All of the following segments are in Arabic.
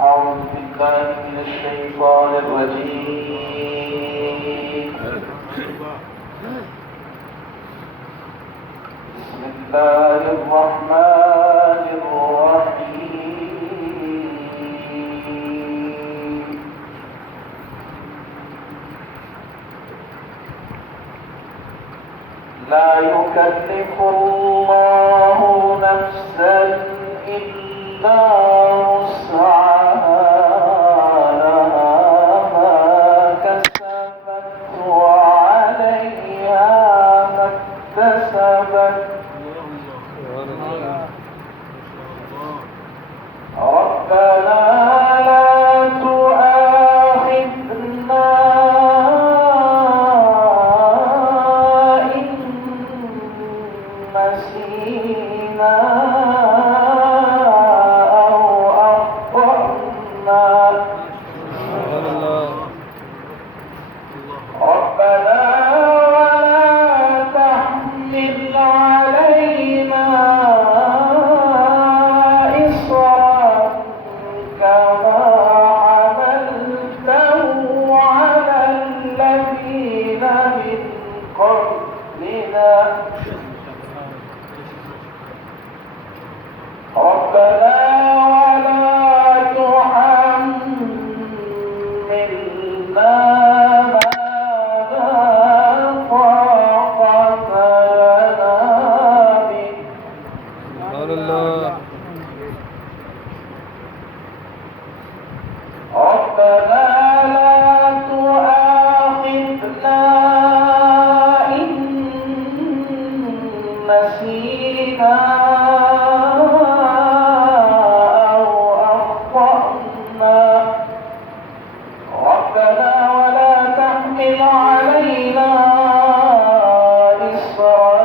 أعوذ بالله من الشيطان الرجيم. بسم الله الرحمن الرحيم. لا يكلف الله نفسا إلا وسعها، لها ما كسبت وعليها ما اكتسبت. ربنا لا تؤاخذنا إن نسينا أو أخطأنا. ربنا ولا تحمل علينا إصرا كما حملته على الذين من قبلنا. ربنا ولا تحملنا ما لا طاقة لنا به. ربنا لا تؤاخذنا إن نسينا أو أخطأنا. ربنا ولا تحمل علينا إصرا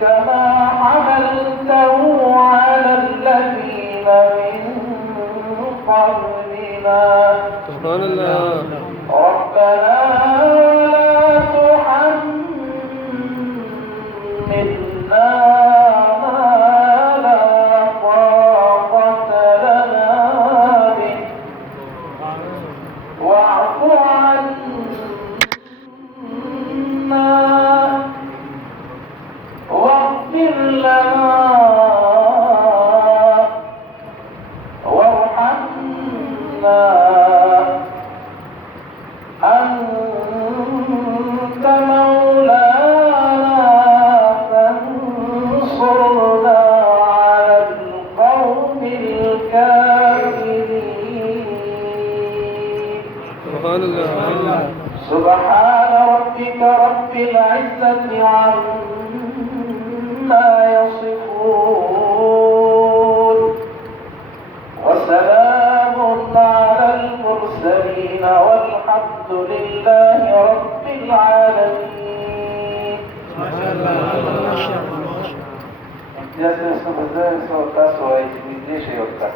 كما حملته على الذين من قبلنا. ربنا ولا تحملنا ما لا طاقة لنا به. واعف عنا واغفر لنا وارحمنا، أنت مولانا فانصرنا على القوم الكافرين. سبحان ربك رب العزة عما يصفون، وسلام على المرسلين والحمد لله رب العالمين. Ya se nos está